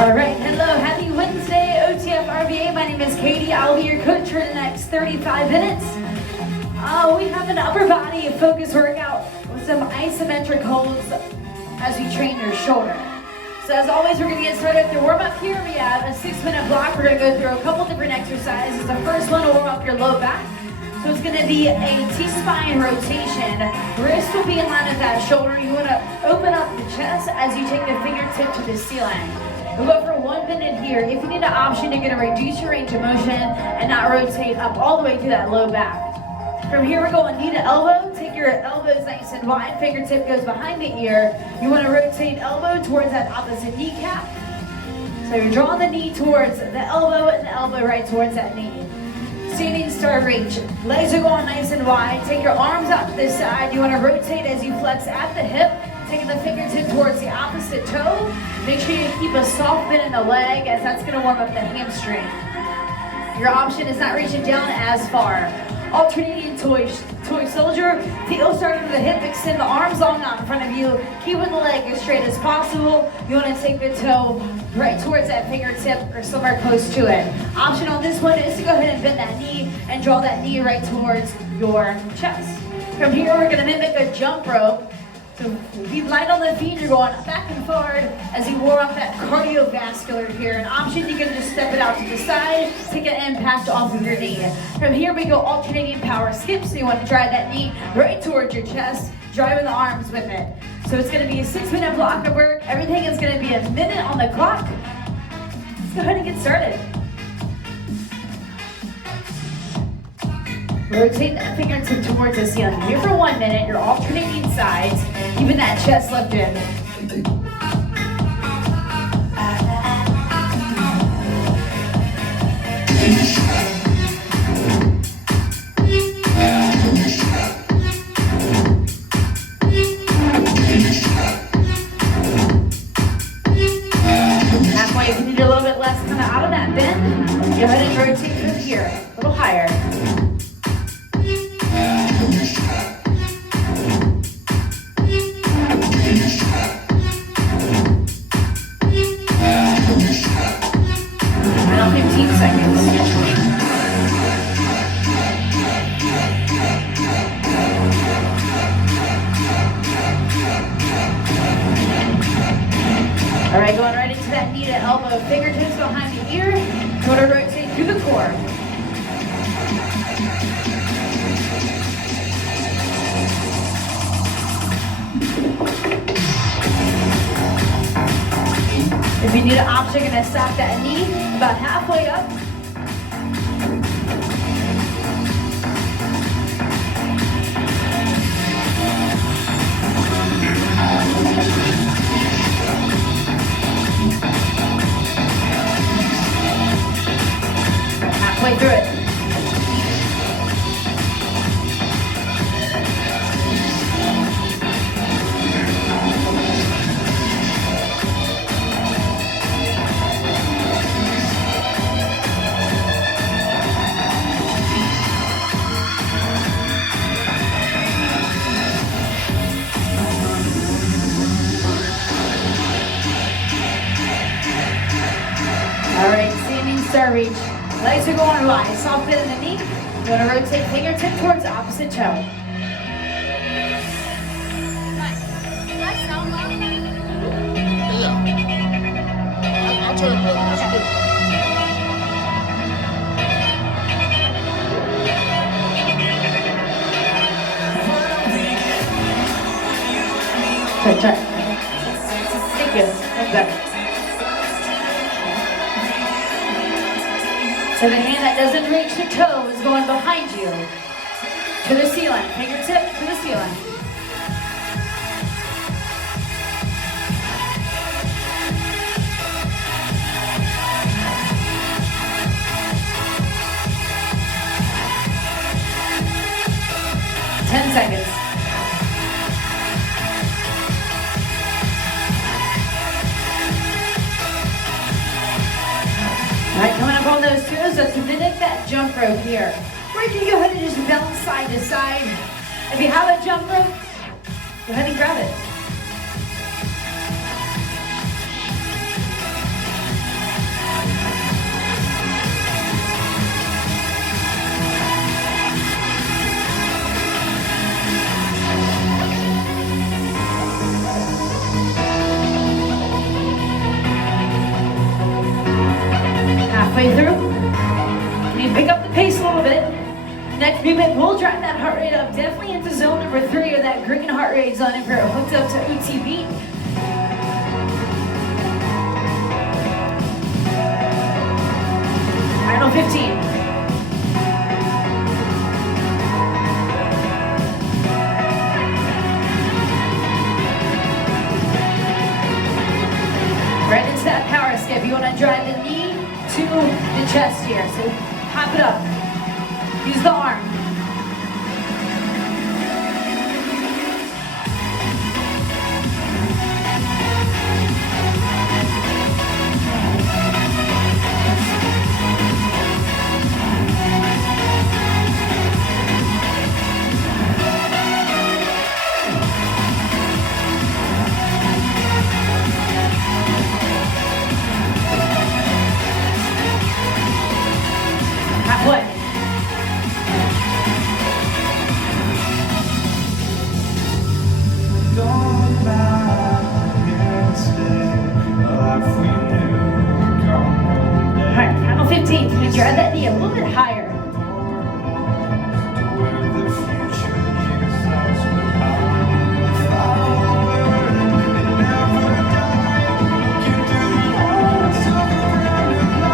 All right, hello, happy Wednesday, OTF RVA. My name is Katie. I'll be your coach for the next 35 minutes. We have an upper body focus workout with some isometric holds as we train your shoulder. So as always, we're gonna get started with your warm up here. We have a 6-minute block. We're gonna go through a couple different exercises. The first one will warm up your low back. So it's gonna be a T-spine rotation. Wrist will be in line with that shoulder. You wanna open up the chest as you take the fingertip to the ceiling. We'll go for 1 minute here. If you need an option, you're gonna reduce your range of motion and not rotate up all the way to that low back. From here, we're going knee to elbow. Take your elbows nice and wide. Fingertip goes behind the ear. You want to rotate elbow towards that opposite kneecap. So you're drawing the knee towards the elbow and the elbow right towards that knee. Standing start reach. Legs are going nice and wide. Take your arms out to the side. You want to rotate as you flex at the hip. Taking the fingertip towards the opposite toe. Make sure you keep a soft bend in the leg as that's going to warm up the hamstring. Your option is not reaching down as far. Alternating toy soldier. Feet will start under the hip. Extend the arms long out in front of you. Keeping the leg as straight as possible. You want to take the toe right towards that fingertip or somewhere close to it. Option on this one is to go ahead and bend that knee and draw that knee right towards your chest. From here, we're going to mimic a jump rope. So be light on the feet, you're going back and forward as you warm up that cardiovascular here. An option, you can just step it out to the side, take an impact off of your knee. From here, we go alternating power skips. So you want to drive that knee right towards your chest, driving the arms with it. So it's going to be a 6-minute block of work. Everything is going to be a minute on the clock. Let's go ahead and get started. Rotate that fingertip towards the ceiling. Here for 1 minute, you're alternating sides, keeping that chest lifted. Halfway, if you need a little bit less kind of out of that bend, go ahead and rotate from here, a little higher. All right, going right into that knee to elbow, fingertips behind the ear. You want to rotate through the core. If you need an option, you're going to stack that knee about halfway up. Halfway through it. All right, standing start reach. Legs are going wide, soft bend in the knee. You want to rotate fingertip towards the opposite toe. Yeah. I'll turn it over. Try. Thank you. That's better. So the hand that doesn't reach the toe is going behind you to the ceiling. Fingertip to the ceiling. Ten seconds. All right, coming up on those toes, let's mimic that jump rope here. Or you can go ahead and just bounce side to side. If you have a jump rope, go ahead and grab it. halfway through. You pick up the pace a little bit. Next movement, we'll drive that heart rate up, definitely into zone number 3 or that green heart rate zone if you're hooked up to OTB. Final 15. Right into that power skip. You want to drive the knee to the chest here. So hop it up. Use the arm. Halfway. Alright, final 15. Can you drive that knee a little bit higher?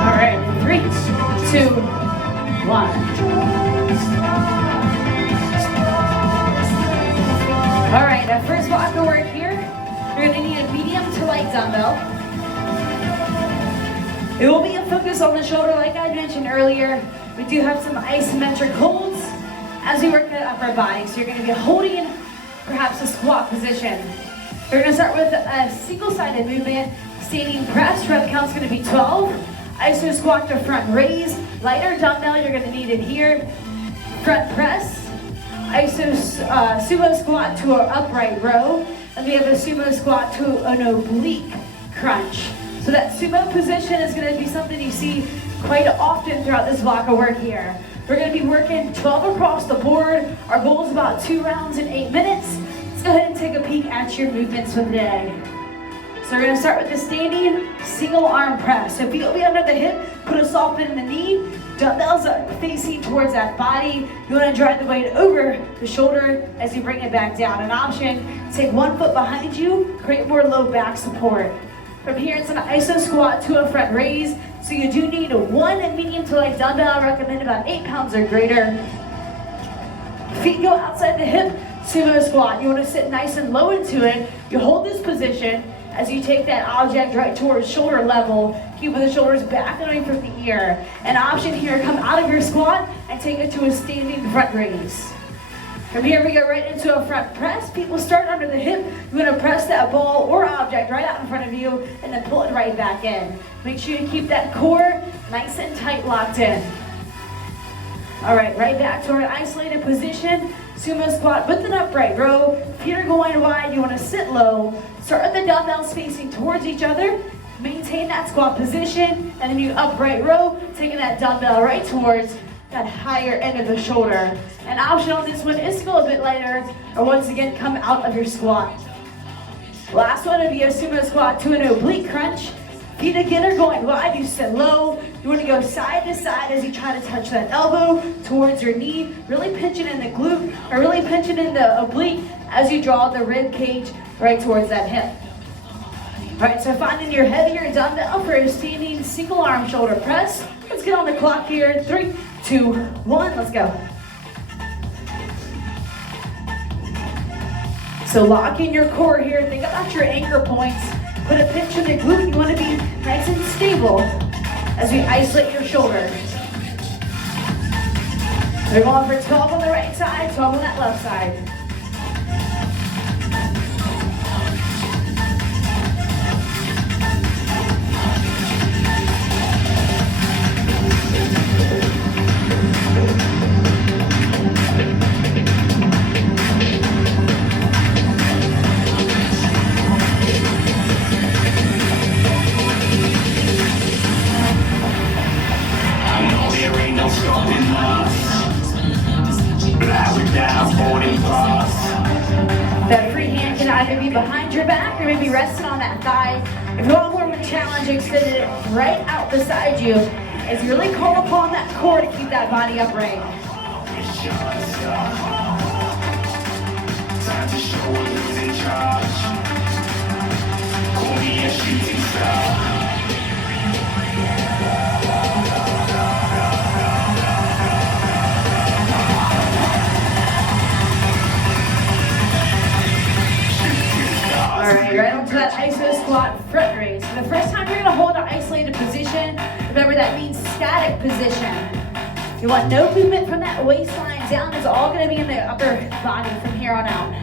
Alright, 3, 2, 1. Alright, our first block of work here. You're going to need a medium to light dumbbell. It will be a focus on the shoulder like I mentioned earlier. We do have some isometric holds as we work the upper body. So you're going to be holding perhaps a squat position. We're going to start with a single-sided movement. Standing press, rep count's going to be 12. Iso squat to front raise. Lighter dumbbell, you're going to need it here. Front press. Iso sumo squat to an upright row. And we have a sumo squat to an oblique crunch. So that sumo position is going to be something you see quite often throughout this block of work here. We're going to be working 12 across the board. Our goal is about 2 rounds in 8 minutes. Let's go ahead and take a peek at your movements for the day. So we're going to start with the standing single arm press. So feet will be under the hip, put a soft bend in the knee, dumbbells are facing towards that body. You want to drive the weight over the shoulder as you bring it back down. An option, take 1 foot behind you, create more low back support. From here, it's an iso squat to a front raise. So you do need 1 medium to light dumbbell. I recommend about 8 pounds or greater. Feet go outside the hip, sumo squat. You want to sit nice and low into it. You hold this position as you take that object right towards shoulder level, keeping the shoulders back and away from the ear. An option here, come out of your squat and take it to a standing front raise. From here, we go right into a front press. People start under the hip. You want to press that ball or object right out in front of you and then pull it right back in. Make sure you keep that core nice and tight locked in. All right, right back to our isolated position. Sumo squat with an upright row. Feet are going wide. You want to sit low. Start with the dumbbells facing towards each other. Maintain that squat position. And then you upright row, taking that dumbbell right towards that higher end of the shoulder. An option on this one is to go a bit lighter, or once again, come out of your squat. Last one would be a sumo squat to an oblique crunch. Feet again are going wide, you sit low. You want to go side to side as you try to touch that elbow towards your knee. Really pinching in the glute, or really pinching in the oblique as you draw the rib cage right towards that hip. All right, so finding your heavier dumbbell for a standing single arm shoulder press. Let's get on the clock here. 3, 2, 1, let's go. So lock in your core here. Think about your anchor points. Put a pinch in the glute. You want to be nice and stable as we isolate your shoulders. We're going for 12 on the right side, 12 on that left side. That free hand can either be behind your back or maybe resting on that thigh. If you want more of a challenge, extend it right out beside you. is really call upon that core to keep that body upright. Time to show who's in charge. Call me a shooting star. Alright, right onto that iso squat front raise. For the first time you're gonna hold an isolated position. Remember that means static position. You want no movement from that waistline down. It's all gonna be in the upper body from here on out.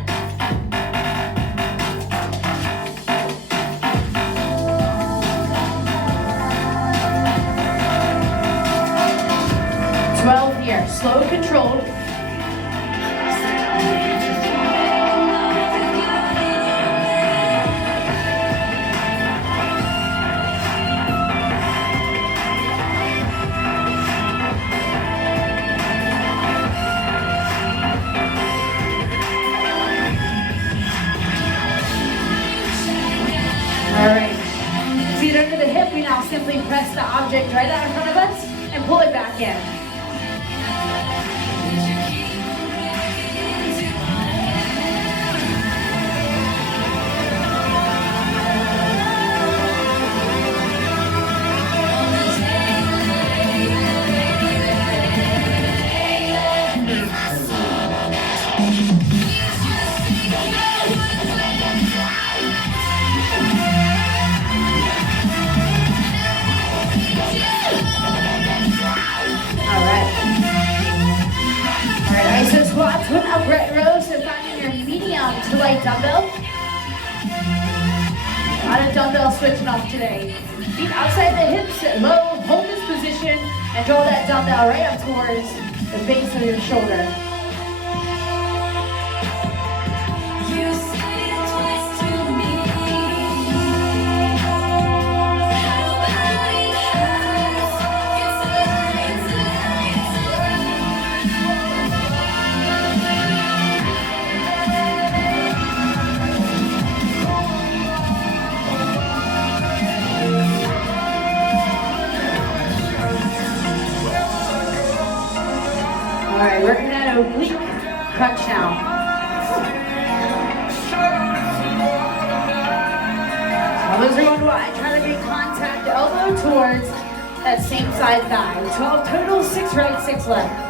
Here, slow, controlled. All right. Feet under the hip. We now simply press the object right out in front of us and pull it back in. Squats with upright rows, so finding your medium to light dumbbell. A lot of dumbbell switching off today. Feet outside the hips, sit low, hold this position, and draw that dumbbell right up towards the base of your shoulder. All right, working that oblique crunch now. Elbows are going wide. Try to get contact elbow towards that same side thigh. 12 total, 6 right, 6 left.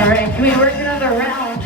All right, can we work another round?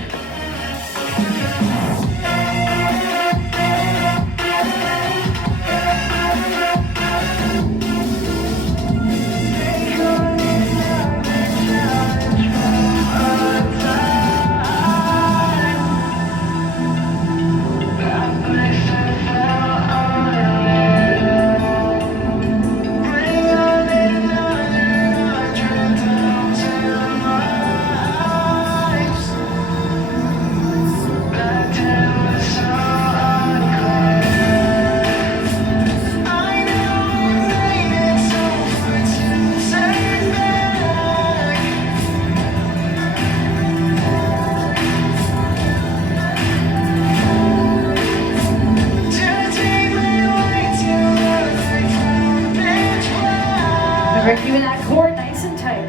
Remember, keeping that core nice and tight.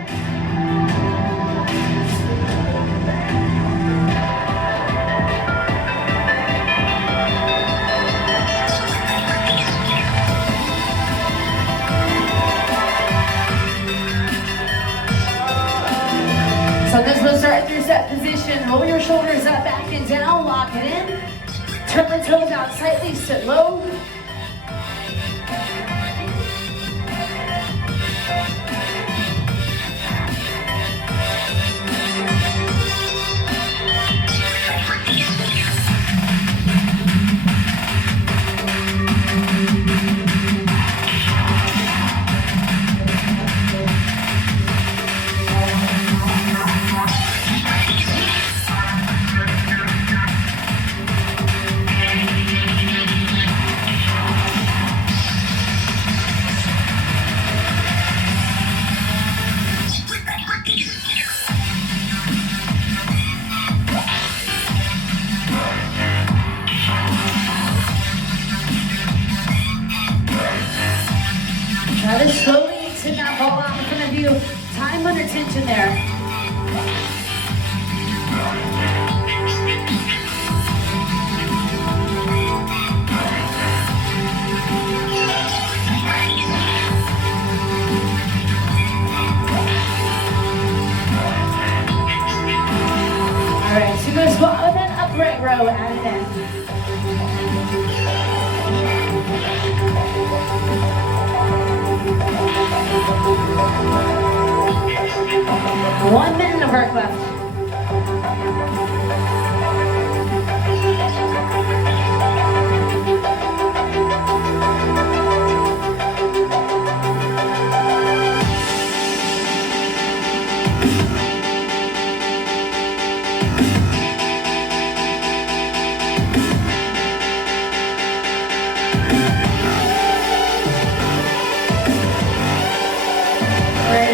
So this will start through set position. Roll your shoulders up, back and down, lock it in. Turn the toes out slightly, sit low. Now just slowly extend that ball out in front of you. Time under tension there. All right, sumo squat with an upright row added in. One minute of work left.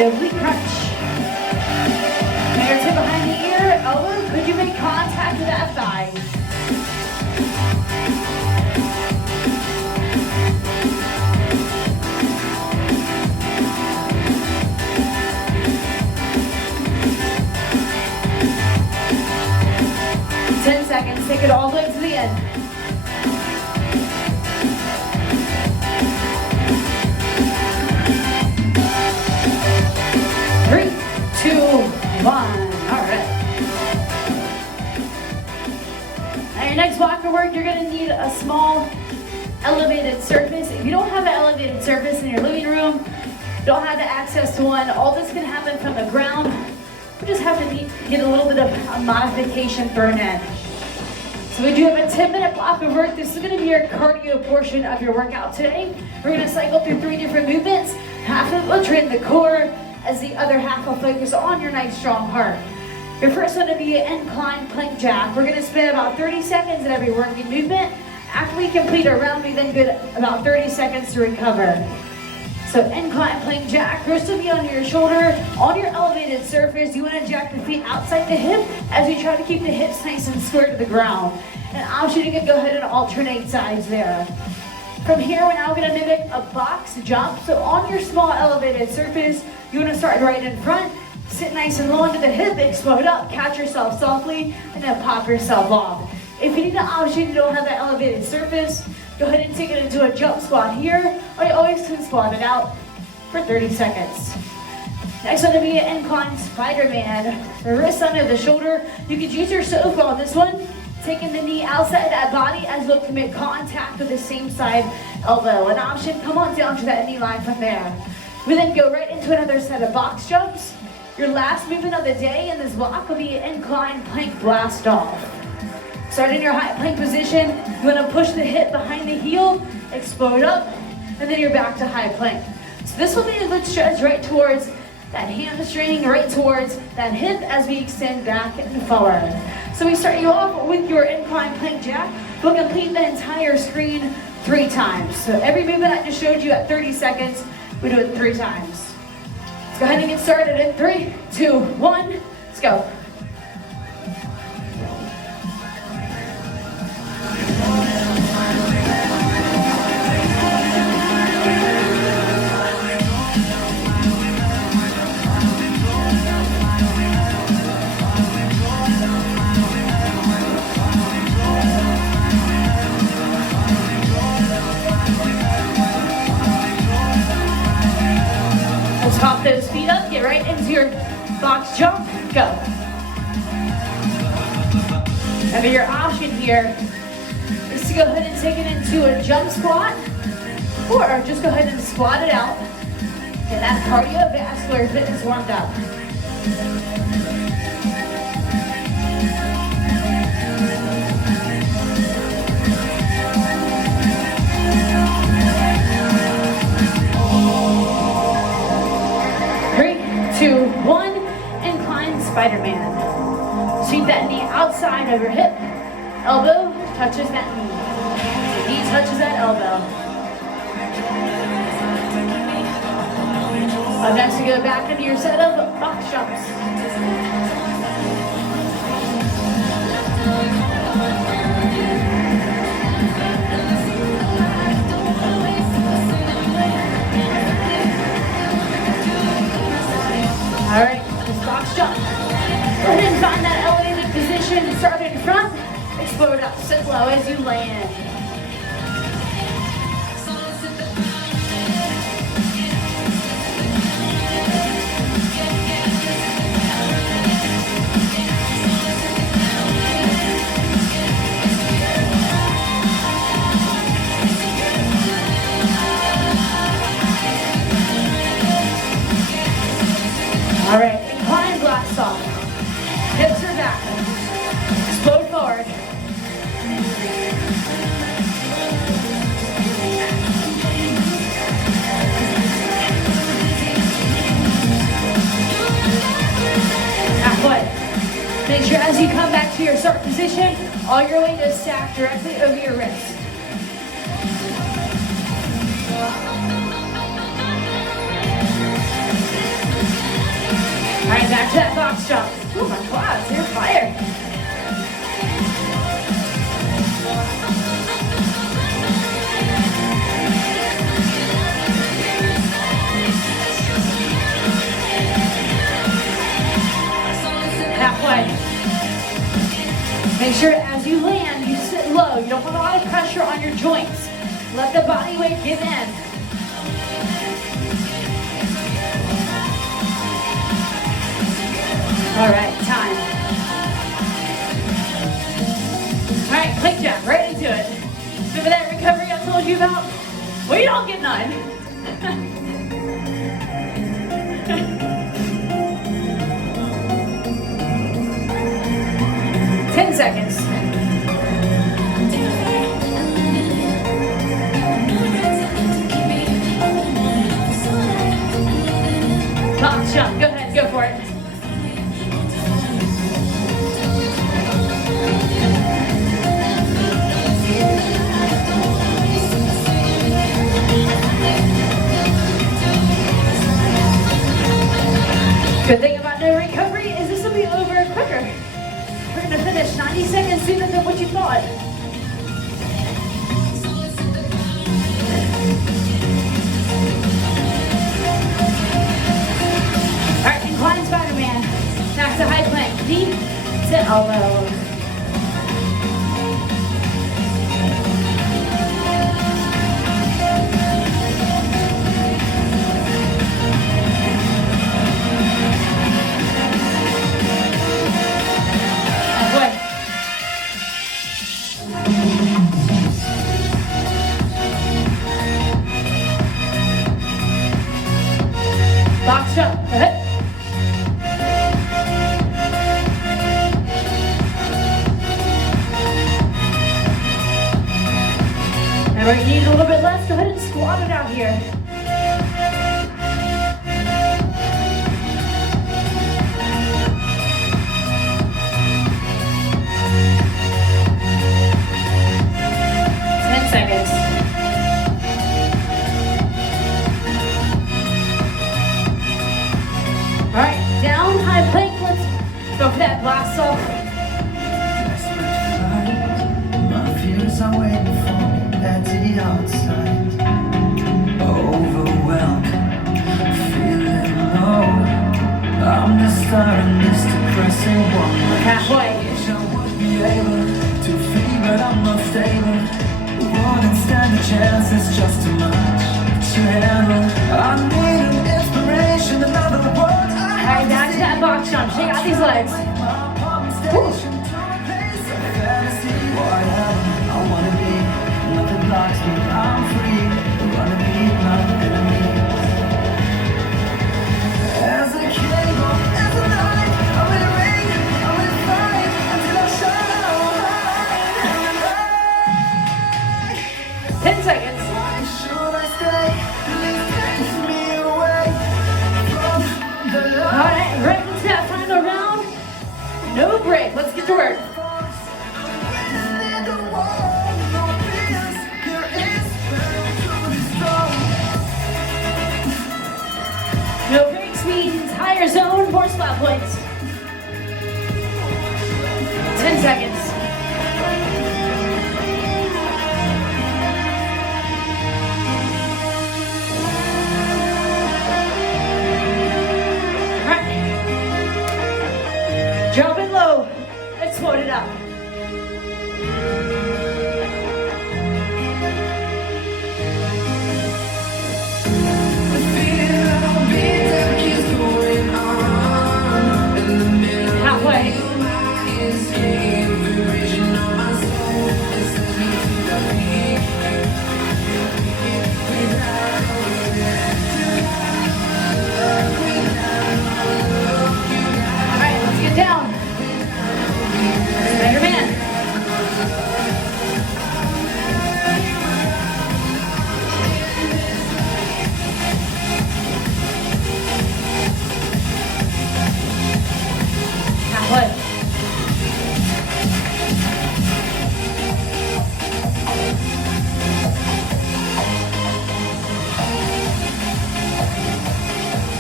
Oblique crunch. Fingertip behind the ear, elbow. Could you make contact with that thigh? Ten seconds. Take it all the way to the end. Three, two, one. All right. Now your next block of work, you're gonna need a small elevated surface. If you don't have an elevated surface in your living room, don't have the access to one, all this can happen from the ground. We just have to get a little bit of a modification thrown in. So we do have a 10-minute block of work. This is gonna be your cardio portion of your workout today. We're gonna cycle through 3 different movements. Half of it will train the core, as the other half will focus on your nice strong heart. Your first one will be an incline plank jack. We're gonna spend about 30 seconds in every working movement. After we complete our round, we then get about 30 seconds to recover. So incline plank jack, first will be on your shoulder, on your elevated surface. You wanna jack the feet outside the hip as we try to keep the hips nice and square to the ground. And option, you can go ahead and alternate sides there. From here, we're now gonna mimic a box jump. So on your small elevated surface, you wanna start right in front, sit nice and low into the hip, explode up, catch yourself softly, and then pop yourself off. If you need an option, you don't have that elevated surface, go ahead and take it into a jump squat here, or you always can squat it out for 30 seconds. Next one to be an incline Spider-Man. The wrist under the shoulder. You could use your sofa on this one, taking the knee outside that body as well to make contact with the same side elbow. An option, come on down to that knee line from there. We then go right into another set of box jumps. Your last movement of the day in this block will be an incline plank blast off. Start in your high plank position. You want to push the hip behind the heel, explode up, and then you're back to high plank. So this will be a good stretch right towards that hamstring, right towards that hip as we extend back and forward. So we start you off with your incline plank jack. We'll complete the entire screen 3 times. So every movement I just showed you at 30 seconds, we do it 3 times. Let's go ahead and get started in 3, 2, 1, let's go. Pop those feet up, get right into your box jump, go. And your option here is to go ahead and take it into a jump squat, or just go ahead and squat it out. Get that cardiovascular fitness warmed up. 2, 1, incline Spider-Man. Sweep that knee outside of your hip. Elbow touches that knee. Knee touches that elbow. Up next, you go back into your set of box jumps. as you land. All right, incline blast off. Hips are back. Explode forward. Halfway. Make sure as you come back to your start position, all your weight is stacked directly over your wrist. All right, back to that box jump. Oh my quads, they're fire. Halfway. Make sure as you land, you sit low. You don't want a lot of pressure on your joints. Let the body weight give in. All right, time. All right, plank jump, right into it. Remember that recovery I told you about? Well, you don't get none. 10 seconds. Box jump, go ahead, go for it. Good thing about no recovery is this will be over quicker. We're gonna finish 90 seconds sooner than what you thought. All right, incline Spider-Man. Back to high plank, knee to elbow. Box jump, go ahead. Remember, you need a little bit less, go ahead and squat it out here. Go for that blast off. My fears are waiting for me at the outside. Overwhelmed, feeling low. I'm just starting this depressing one. Halfway. Wish I would be able to feel, but I'm not stable. Wouldn't stand a chance, it's just too much to handle. I need an inspiration, another word. Alright, back to that box jump. Shake out these legs. As a cable, as a knife, I'm in a ring, I'm in a fight until I shine. 10 seconds. Why should I stay? Please take me away from the light. Alright, right into that final round. No break. Let's get to work. No breaks means higher zone, more spot points. 10 seconds. Right. Drop it low. Explode it up.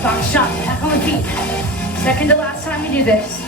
Box jump, back on the feet. Second to last time you do this.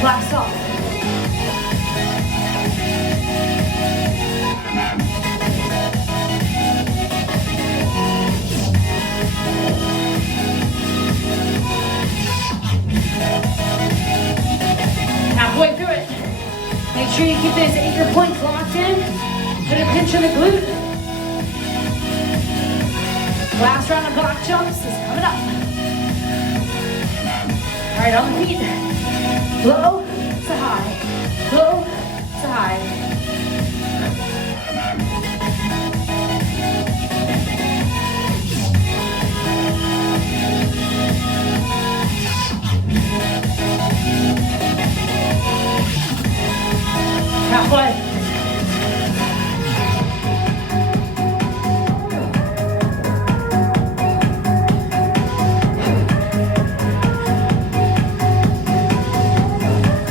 Blast off. Halfway through it. Make sure you keep those anchor points locked in. Put a pinch in the glute. Last round of block jumps is coming up. All right, on the feet. Low to high, low to high. Halfway.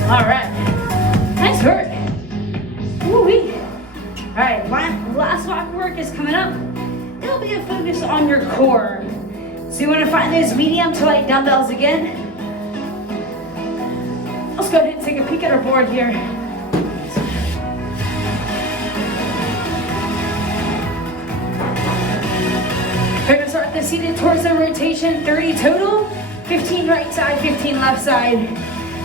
All right, nice work. Woo-wee. All right, last block of work is coming up. It'll be a focus on your core. So you want to find those medium to light dumbbells again. Let's go ahead and take a peek at our board here. We're going to start the seated torso rotation, 30 total, 15 right side, 15 left side.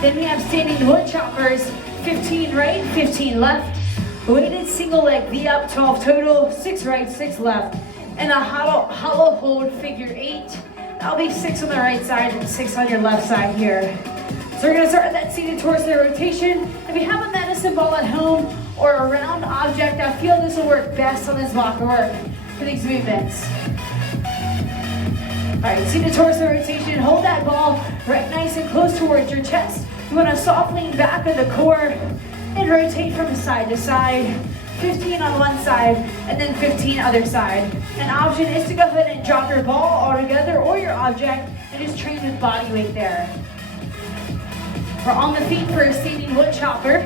Then we have standing wood choppers, 15 right, 15 left. Weighted single leg V up, 12 total, 6 right, 6 left. And a hollow hold figure 8. That'll be 6 on the right side and 6 on your left side here. So we're gonna start that seated torso rotation. If you have a medicine ball at home or a round object, I feel this will work best on this block of work for these movements. All right, seated torso rotation. Hold that ball right nice and close towards your chest. You want to soft lean back of the core and rotate from side to side. 15 on one side and then 15 other side. An option is to go ahead and drop your ball altogether or your object and just train with body weight there. We're on the feet for a standing wood chopper.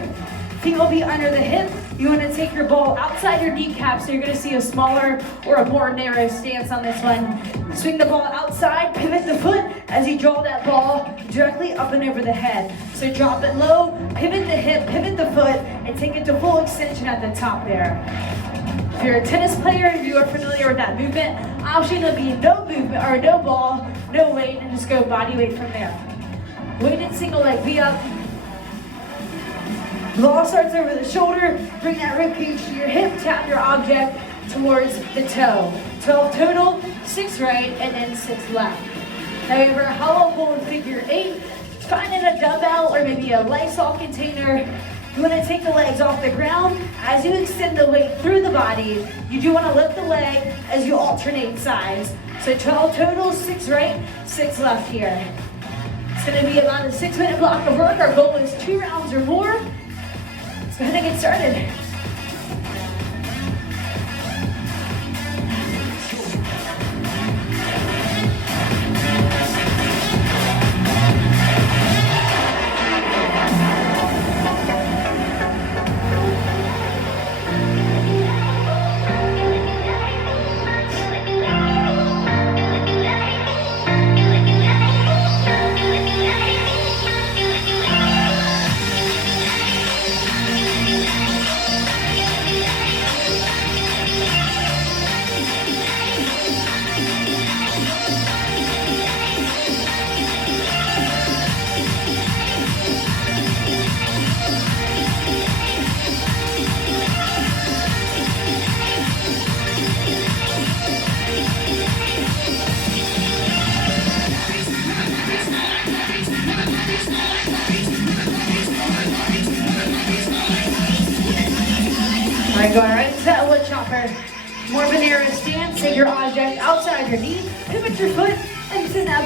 Feet will be under the hip. You want to take your ball outside your kneecap, so you're going to see a smaller or a more narrow stance on this one. Swing the ball outside, pivot the foot as you draw that ball directly up and over the head. So drop it low, pivot the hip, pivot the foot, and take it to full extension at the top there. If you're a tennis player, you are familiar with that movement. Option will be no movement or no ball, no weight, and just go body weight from there. Weighted single leg V up. Ball starts over the shoulder, bring that rib cage to your hip, tap your object towards the toe. 12 total, 6 right, and then 6 left. Now we have our hollow hold figure 8. Finding a dumbbell or maybe a Lysol container. You want to take the legs off the ground. As you extend the weight through the body, you do want to lift the leg as you alternate sides. So 12 total, 6 right, 6 left here. It's going to be about a 6-minute block of work. Our goal is 2 rounds or more. Let's go ahead and get started.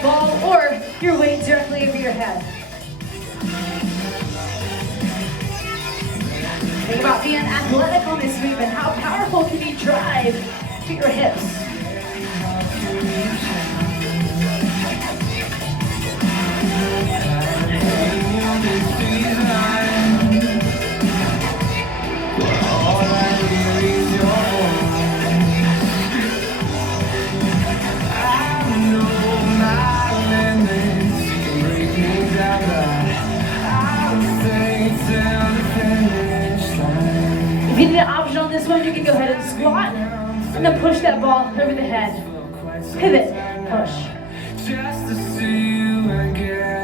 that ball or your weight directly over your head. Think about being athletic on this movement. How powerful can you drive to your hips? If you need an option on this one, you can go ahead and squat and then push that ball over the head. Pivot, push. Just to see you again.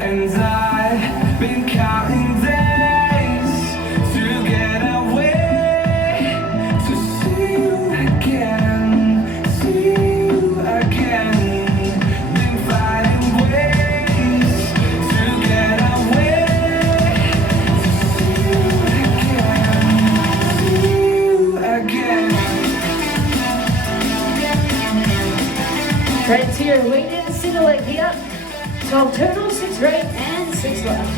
And I've been counting days to get away, to see you again, see you again. Been finding ways to get away, to see you again. Right to your weight in, single leg knee up. 12 total, 6 right and 6 left.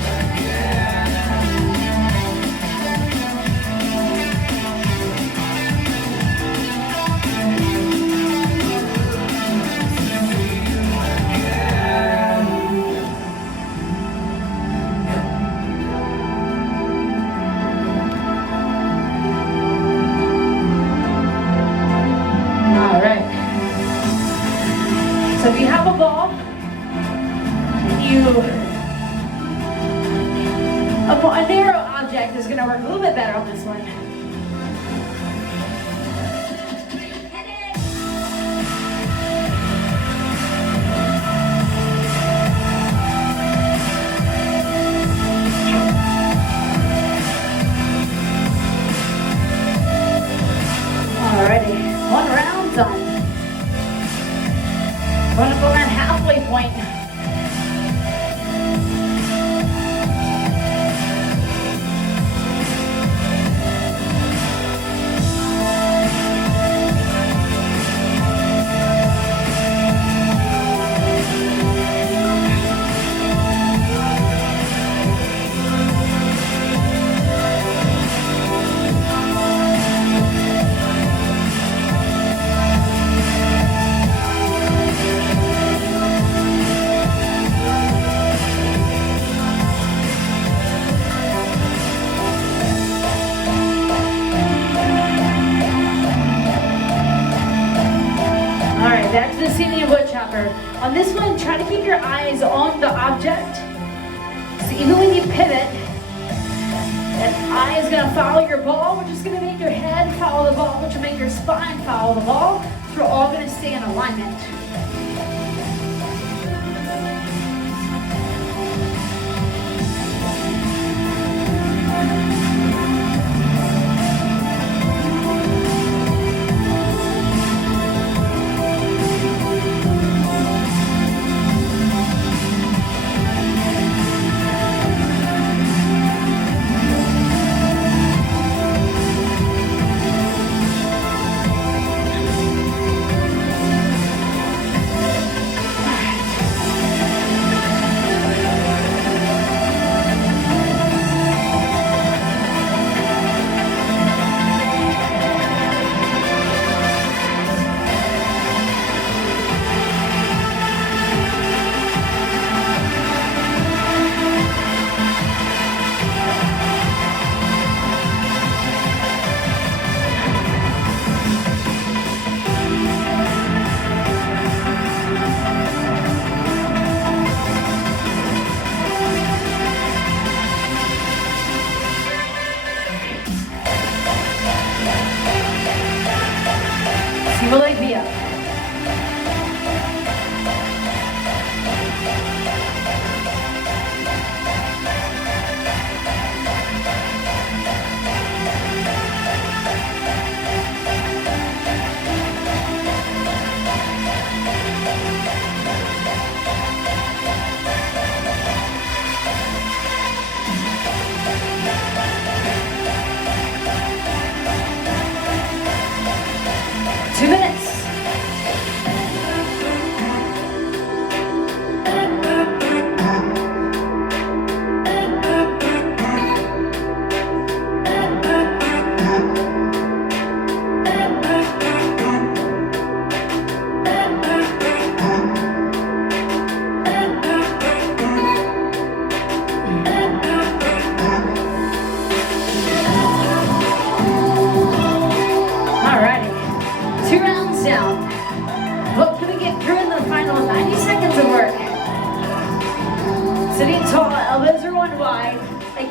All right. So if you have a ball, a narrow object is going to work a little bit better on this one. Alrighty, one round done. Run up on that halfway point. Back to the Senior wood chopper. On this one, try to keep your eyes on the object. So even when you pivot, that eye is going to follow your ball, which is going to make your head follow the ball, which will make your spine follow the ball. So we're all going to stay in alignment.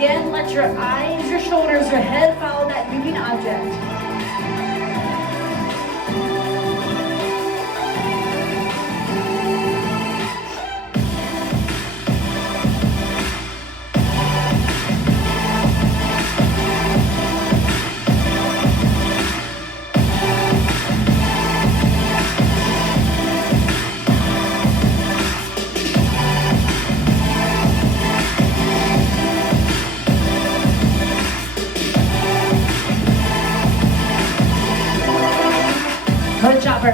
Again, let your eyes, your shoulders, your head follow that moving object. Hood chopper.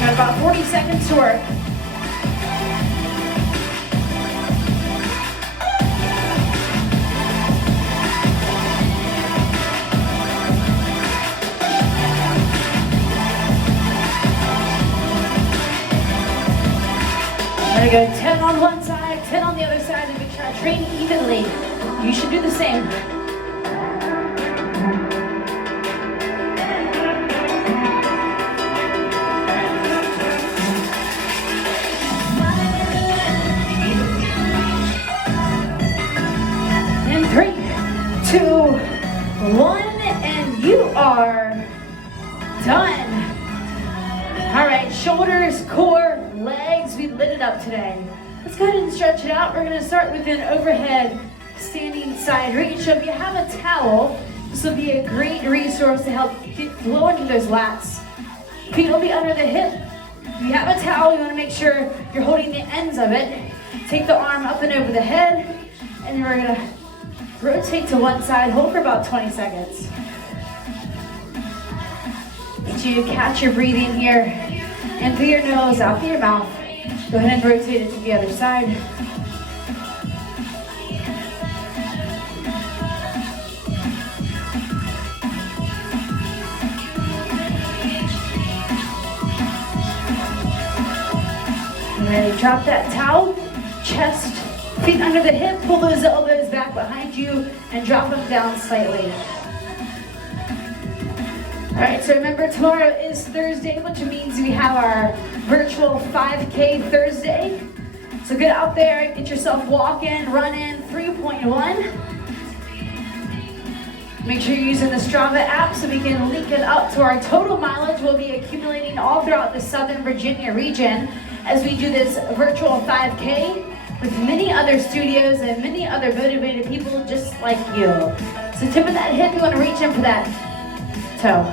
Got about 40 seconds to work. There we go, 10 on one side, 10 on the other side, and make sure I train evenly. You should do the same. In 3, 2, 1, and you are done. All right, shoulders, core, legs, we lit it up today. Let's go ahead and stretch it out. We're gonna start with an overhead standing side reach. So if you have a towel, this will be a great resource to help blow into those lats. Feet will be under the hip. If you have a towel, you wanna make sure you're holding the ends of it. Take the arm up and over the head, and then we're gonna rotate to one side, hold for about 20 seconds. Need you to catch your breathing here. In through your nose, out through your mouth. Go ahead and rotate it to the other side. And then drop that towel, chest, feet under the hip, pull those elbows back behind you and drop them down slightly. All right, so remember tomorrow is Thursday, which means we have our virtual 5K Thursday. So get out there, get yourself walking, running, 3.1. Make sure you're using the Strava app so we can link it up to our total mileage we'll be accumulating all throughout the Southern Virginia region as we do this virtual 5K with many other studios and many other motivated people just like you. So tip of that hip, you want to reach in for that toe.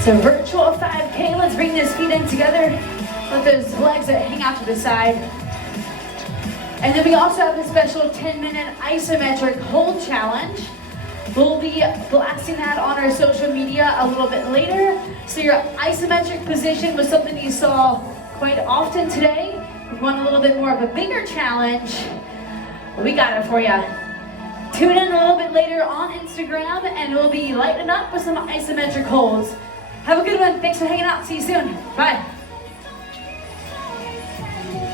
So virtual 5K, let's bring those feet in together. Let those legs hang out to the side. And then we also have a special 10-minute isometric hold challenge. We'll be blasting that on our social media a little bit later. So your isometric position was something you saw quite often today. If you want a little bit more of a bigger challenge, we got it for you. Tune in a little bit later on Instagram and we'll be lighting up with some isometric holds. Have a good one. Thanks for hanging out. See you soon. Bye.